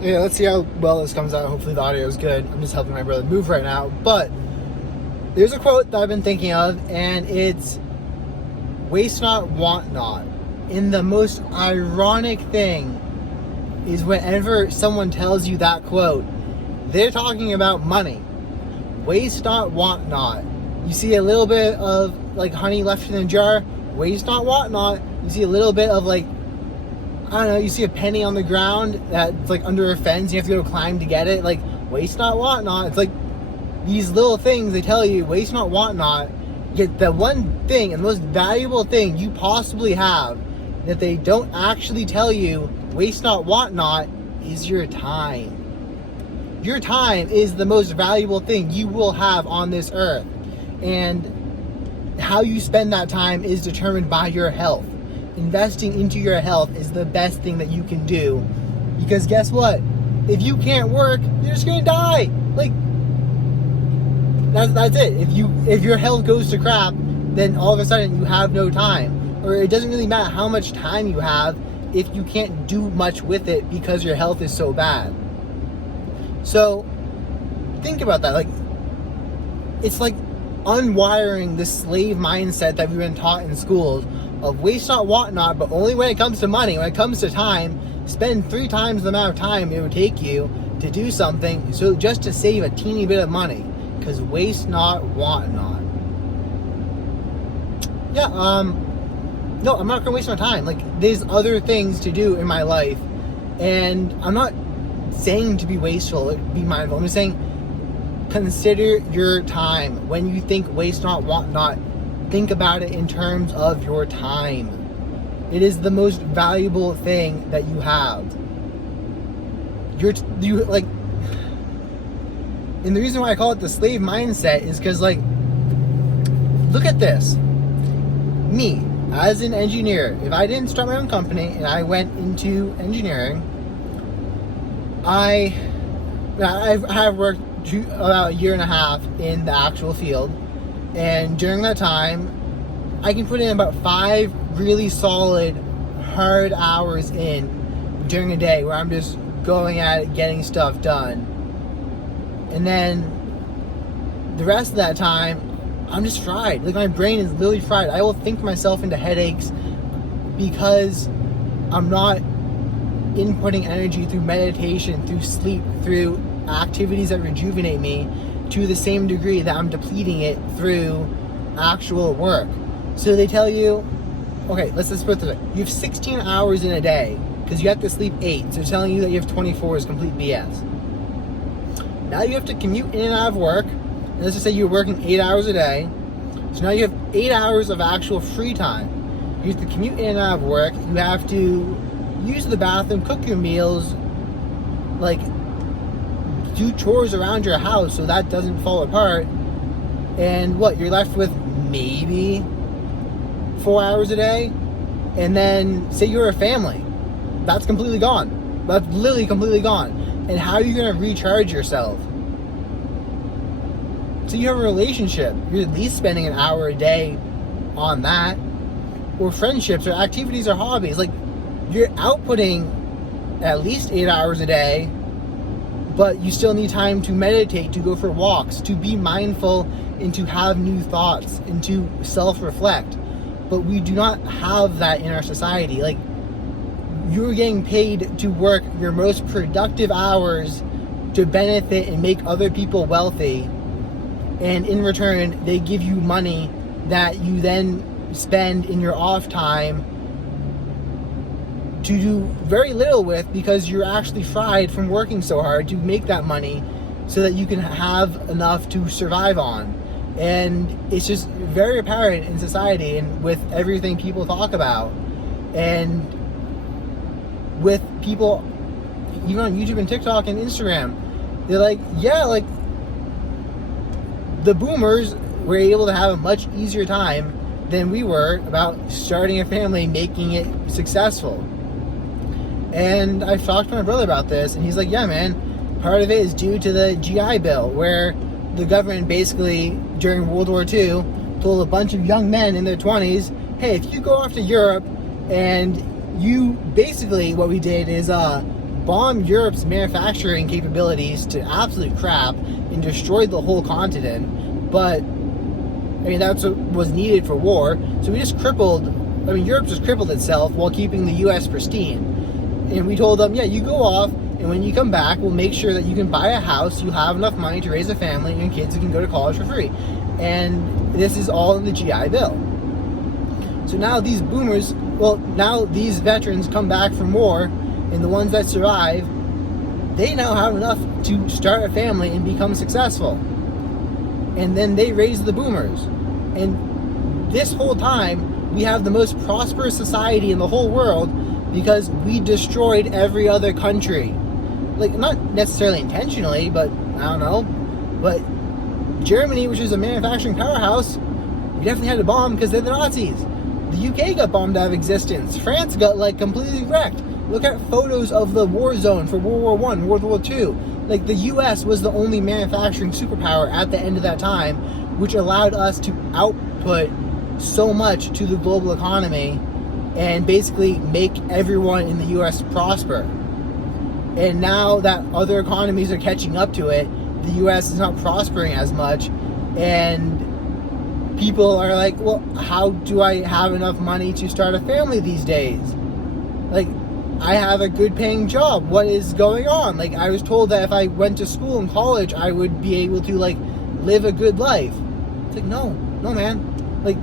Yeah, let's see how well this comes out. Hopefully the audio is good. I'm just helping my brother move right now. But there's a quote that I've been thinking of, and it's waste not, want not. And the most ironic thing is whenever someone tells you that quote, they're talking about money. Waste not, want not. You see a little bit of like honey left in a jar, waste not, want not. You see a little bit of like, I don't know, you see a penny on the ground that's like under a fence, you have to go climb to get it, like waste not, want not. It's like these little things they tell you, waste not, want not, yet the one thing and the most valuable thing you possibly have that they don't actually tell you, waste not, want not, is your time. Your time is the most valuable thing you will have on this earth. And how you spend that time is determined by your health. Investing into your health is the best thing that you can do. Because guess what? If you can't work, you're just gonna die. Like, that's it. If your health goes to crap, then all of a sudden you have no time. Or it doesn't really matter how much time you have if you can't do much with it because your health is so bad. So think about that. Like, it's like unwiring the slave mindset that we've been taught in schools of waste not, want not, but only when it comes to money. When it comes to time, spend 3 times the amount of time it would take you to do something, so just to save a teeny bit of money. Because waste not, want not. Yeah, no, I'm not gonna waste my time. Like, there's other things to do in my life, and I'm not saying to be wasteful, be mindful. I'm just saying, consider your time. When you think waste not, want not, think about it in terms of your time. It is the most valuable thing that you have. You like, and the reason why I call it the slave mindset is because, like, look at this. Me, as an engineer, if I didn't start my own company and I went into engineering, I have worked about 1.5 years in the actual field, and during that time I can put in about 5 really solid hard hours in during a day where I'm just going at it, getting stuff done, and then the rest of that time I'm just fried. Like, my brain is literally fried. I will think myself into headaches because I'm not inputting energy through meditation, through sleep, through activities that rejuvenate me to the same degree that I'm depleting it through actual work. So they tell you, okay, let's put it this way. You have 16 hours in a day because you have to sleep 8. So telling you that you have 24 is complete BS. Now you have to commute in and out of work. And let's just say you're working 8 hours a day. So now you have 8 hours of actual free time. You have to commute in and out of work. You have to use the bathroom, cook your meals, like, do chores around your house so that doesn't fall apart. And what, you're left with maybe 4 hours a day? And then say you're a family, that's completely gone. That's literally completely gone. And how are you going to recharge yourself? So you have a relationship, you're at least spending an hour a day on that. Or friendships or activities or hobbies. Like, you're outputting at least 8 hours a day, but you still need time to meditate, to go for walks, to be mindful, and to have new thoughts, and to self-reflect. But we do not have that in our society. Like, you're getting paid to work your most productive hours to benefit and make other people wealthy, and in return they give you money that you then spend in your off time to do very little with, because you're actually fried from working so hard to make that money so that you can have enough to survive on. And it's just very apparent in society and with everything people talk about, and with people even on YouTube and TikTok and Instagram. They're like, yeah, like, the boomers were able to have a much easier time than we were about starting a family, making it successful. And I've talked to my brother about this, and he's like, yeah, man, part of it is due to the GI Bill, where the government basically, during World War II, told a bunch of young men in their 20s, hey, if you go off to Europe, and you basically, what we did is bombed Europe's manufacturing capabilities to absolute crap and destroyed the whole continent. But I mean, that's what was needed for war. So we just Europe just crippled itself while keeping the US pristine. And we told them, yeah, you go off, and when you come back, we'll make sure that you can buy a house, you have enough money to raise a family, and kids can go to college for free. And this is all in the GI Bill. So now these veterans come back from war, and the ones that survive, they now have enough to start a family and become successful. And then they raise the boomers. And this whole time, we have the most prosperous society in the whole world because we destroyed every other country. Like, not necessarily intentionally, but I don't know. But Germany, which is a manufacturing powerhouse, we definitely had to bomb because they're the Nazis. The UK got bombed out of existence. France got, completely wrecked. Look at photos of the war zone for World War I, World War II. Like, the US was the only manufacturing superpower at the end of that time, which allowed us to output so much to the global economy and basically make everyone in the US prosper. And now that other economies are catching up to it, the US is not prospering as much, and people are like, well, how do I have enough money to start a family these days? Like, I have a good paying job. What is going on? Like, I was told that if I went to school and college, I would be able to, live a good life. It's like, no, man. Like,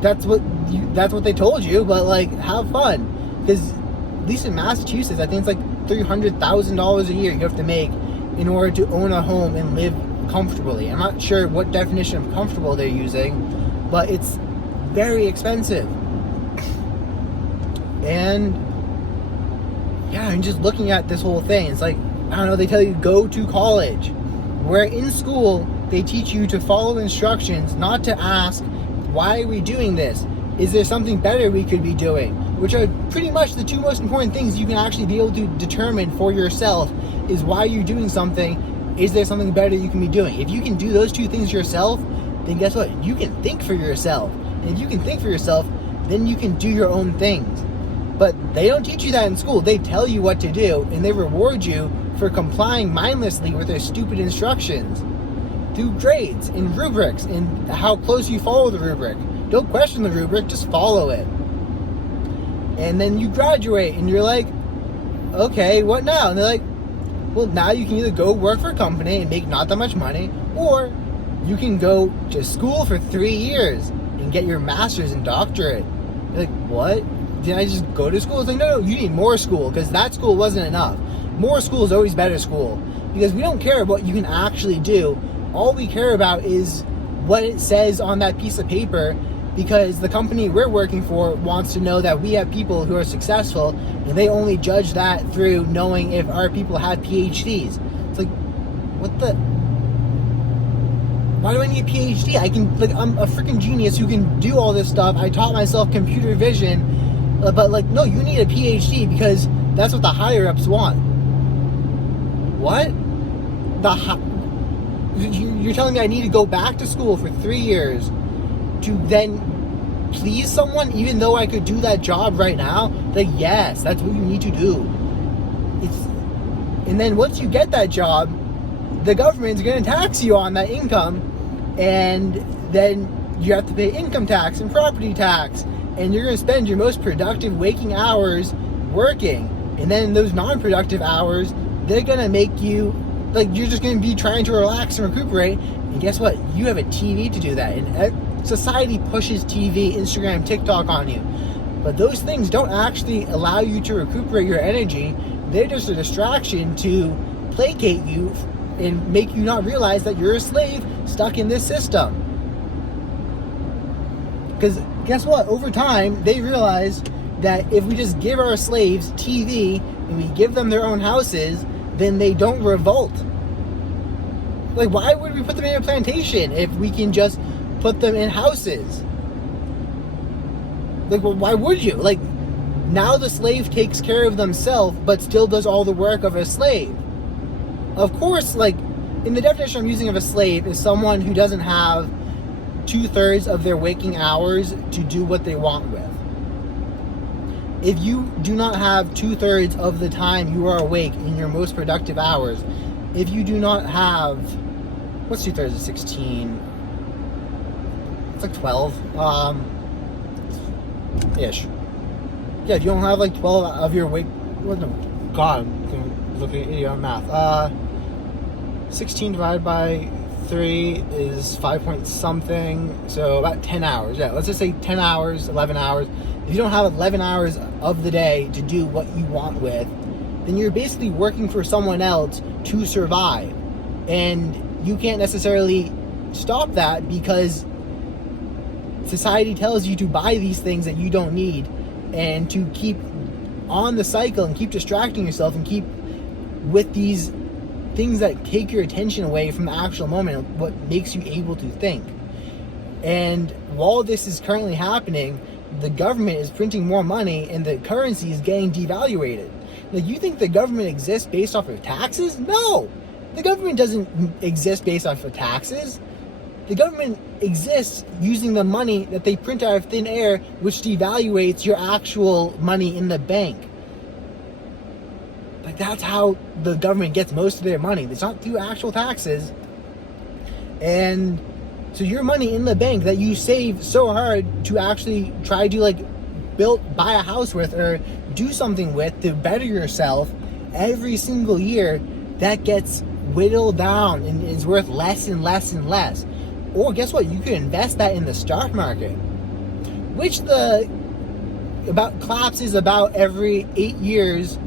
that's what they told you, but, have fun. Because, at least in Massachusetts, I think it's $300,000 a year you have to make in order to own a home and live comfortably. I'm not sure what definition of comfortable they're using, but it's very expensive. And yeah, and just looking at this whole thing, it's like, I don't know, they tell you go to college, where in school they teach you to follow instructions, not to ask, why are we doing this? Is there something better we could be doing? Which are pretty much the two most important things you can actually be able to determine for yourself, is why you're doing something. Is there something better you can be doing? If you can do those two things yourself, then guess what? You can think for yourself. And if you can think for yourself, then you can do your own things. But they don't teach you that in school. They tell you what to do, and they reward you for complying mindlessly with their stupid instructions through grades and rubrics and how close you follow the rubric. Don't question the rubric, just follow it. And then you graduate, and you're like, okay, what now? And they're like, well, now you can either go work for a company and make not that much money, or you can go to school for 3 years and get your master's and doctorate. You're like, what? Did I just go to school? It's like, no, you need more school, because that school wasn't enough. More school is always better school, because we don't care what you can actually do. All we care about is what it says on that piece of paper, because the company we're working for wants to know that we have people who are successful, and they only judge that through knowing if our people have PhDs. It's like, what the? Why do I need a PhD? I'm a freaking genius who can do all this stuff. I taught myself computer vision. But no, you need a PhD because that's what the higher-ups want. What? You're telling me I need to go back to school for 3 years to then please someone, even though I could do that job right now? Like, yes, that's what you need to do. And then once you get that job, the government's going to tax you on that income, and then you have to pay income tax and property tax. And you're going to spend your most productive waking hours working. And then those non-productive hours, they're going to make you, you're just going to be trying to relax and recuperate. And guess what? You have a TV to do that. And society pushes TV, Instagram, TikTok on you. But those things don't actually allow you to recuperate your energy. They're just a distraction to placate you and make you not realize that you're a slave stuck in this system. Because guess what? Over time, they realized that if we just give our slaves TV and we give them their own houses, then they don't revolt. Why would we put them in a plantation if we can just put them in houses? Why would you? Now the slave takes care of themselves, but still does all the work of a slave. Of course, in the definition I'm using of a slave is someone who doesn't have 2/3 of their waking hours to do what they want with. if you do not have 2/3 of the time you are awake in your most productive hours, if you do not have, what's 2/3 of 16? It's like 12, ish. Yeah, if you don't have like 12 of your awake, what no, God, I'm looking at idiot on math. 16 divided by 3 is 5 point something, so about 10 hours. Yeah, let's just say 10 hours, 11 hours. If you don't have 11 hours of the day to do what you want with, then you're basically working for someone else to survive. And you can't necessarily stop that because society tells you to buy these things that you don't need and to keep on the cycle and keep distracting yourself and keep with these things that take your attention away from the actual moment of what makes you able to think. And while this is currently happening, the government is printing more money and the currency is getting devaluated. Like, you think the government exists based off of taxes? No! The government doesn't exist based off of taxes. The government exists using the money that they print out of thin air, which devaluates your actual money in the bank. Like, that's how the government gets most of their money. It's not through actual taxes. And so your money in the bank that you save so hard to actually try to buy a house with or do something with to better yourself every single year, that gets whittled down and is worth less and less and less. Or guess what? You can invest that in the stock market, which collapses about every 8 years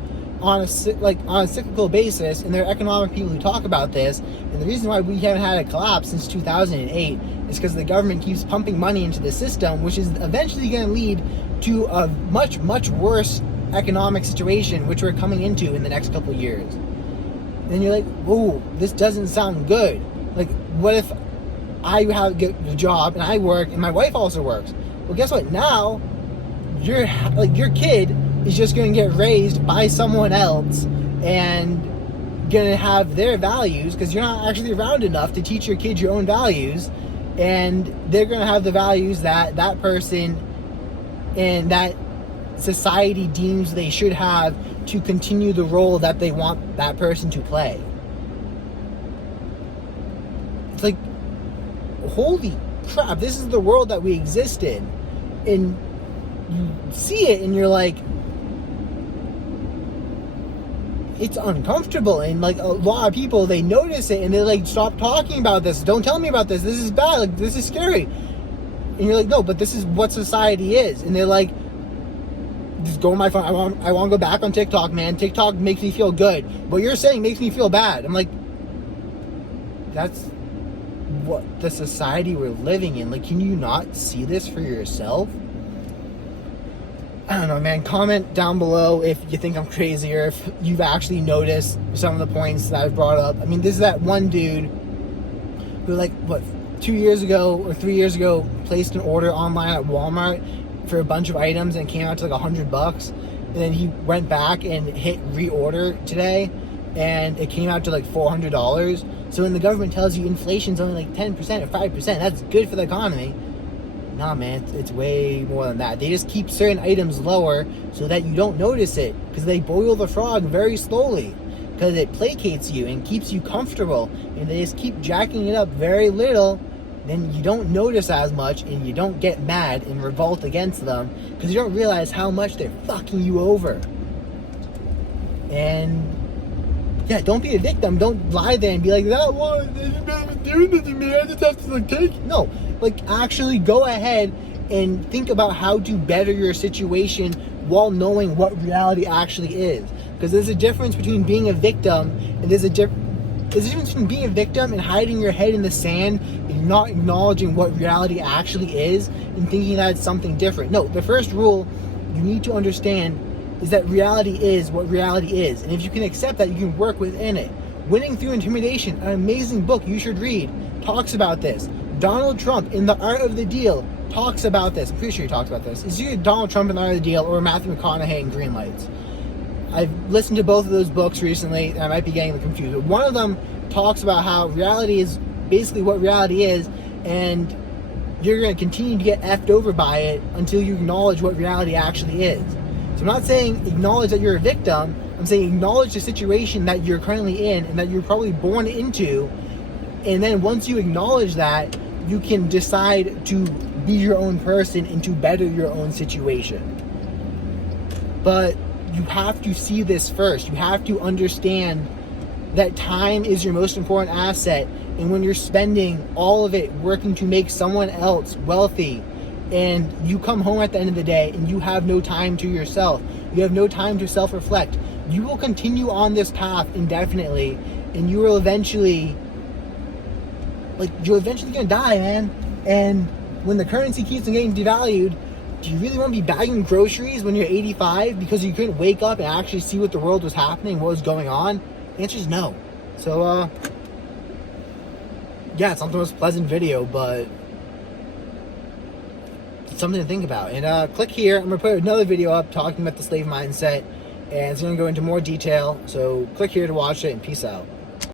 on a cyclical basis, and there are economic people who talk about this. And the reason why we haven't had a collapse since 2008 is because the government keeps pumping money into the system, which is eventually going to lead to a much, much worse economic situation, which we're coming into in the next couple of years. And then you're like, whoa, this doesn't sound good. Like, what if I get a job and I work and my wife also works? Well, guess what? Now your kid is just going to get raised by someone else and going to have their values, because you're not actually around enough to teach your kids your own values, and they're going to have the values that that person and that society deems they should have to continue the role that they want that person to play. It's like, holy crap, this is the world that we exist in. And you see it and you're like, it's uncomfortable. And a lot of people, they notice it and they stop talking about this. Don't tell me about this. This is bad. This is scary. And you're like, no, but this is what society is. And they're like, just go on my phone. I want to go back on TikTok, man. TikTok makes me feel good. What you're saying makes me feel bad. I'm like, that's what the society we're living in. Can you not see this for yourself? I don't know, man. Comment down below if you think I'm crazy or if you've actually noticed some of the points that I've brought up. I mean, this is that one dude who 2 years ago or 3 years ago placed an order online at Walmart for a bunch of items and it came out to $100. And then he went back and hit reorder today and it came out to $400. So when the government tells you inflation's only 10% or 5%, that's good for the economy. Nah, man, it's way more than that. They just keep certain items lower so that you don't notice it, because they boil the frog very slowly, because it placates you and keeps you comfortable, and they just keep jacking it up very little. Then you don't notice as much and you don't get mad and revolt against them because you don't realize how much they're fucking you over. And yeah, don't be a victim. Don't lie there and be like, that one, they didn't do this to me, I just have to take it. No, actually go ahead and think about how to better your situation while knowing what reality actually is. Because there's a difference between being a victim and there's a difference between being a victim and hiding your head in the sand and not acknowledging what reality actually is and thinking that it's something different. No, the first rule you need to understand is that reality is what reality is. And if you can accept that, you can work within it. Winning Through Intimidation, an amazing book you should read, talks about this. Donald Trump in The Art of the Deal talks about this. I'm pretty sure he talks about this. It's either Donald Trump in The Art of the Deal or Matthew McConaughey in Green Lights. I've listened to both of those books recently, and I might be getting them confused. But one of them talks about how reality is basically what reality is, and you're going to continue to get effed over by it until you acknowledge what reality actually is. So I'm not saying acknowledge that you're a victim. I'm saying acknowledge the situation that you're currently in and that you're probably born into. And then once you acknowledge that, you can decide to be your own person and to better your own situation. But you have to see this first. You have to understand that time is your most important asset. And when you're spending all of it working to make someone else wealthy, and you come home at the end of the day and you have no time to yourself, you have no time to self-reflect, you will continue on this path indefinitely, and you will eventually, you're eventually gonna die, man. And when the currency keeps on getting devalued, do you really want to be bagging groceries when you're 85 because you couldn't wake up and actually see what the world was happening, what was going on? The answer is no. So, yeah, it's not the most pleasant video, but it's something to think about. And click here. I'm going to put another video up talking about the slave mindset, and it's going to go into more detail. So click here to watch it, and peace out.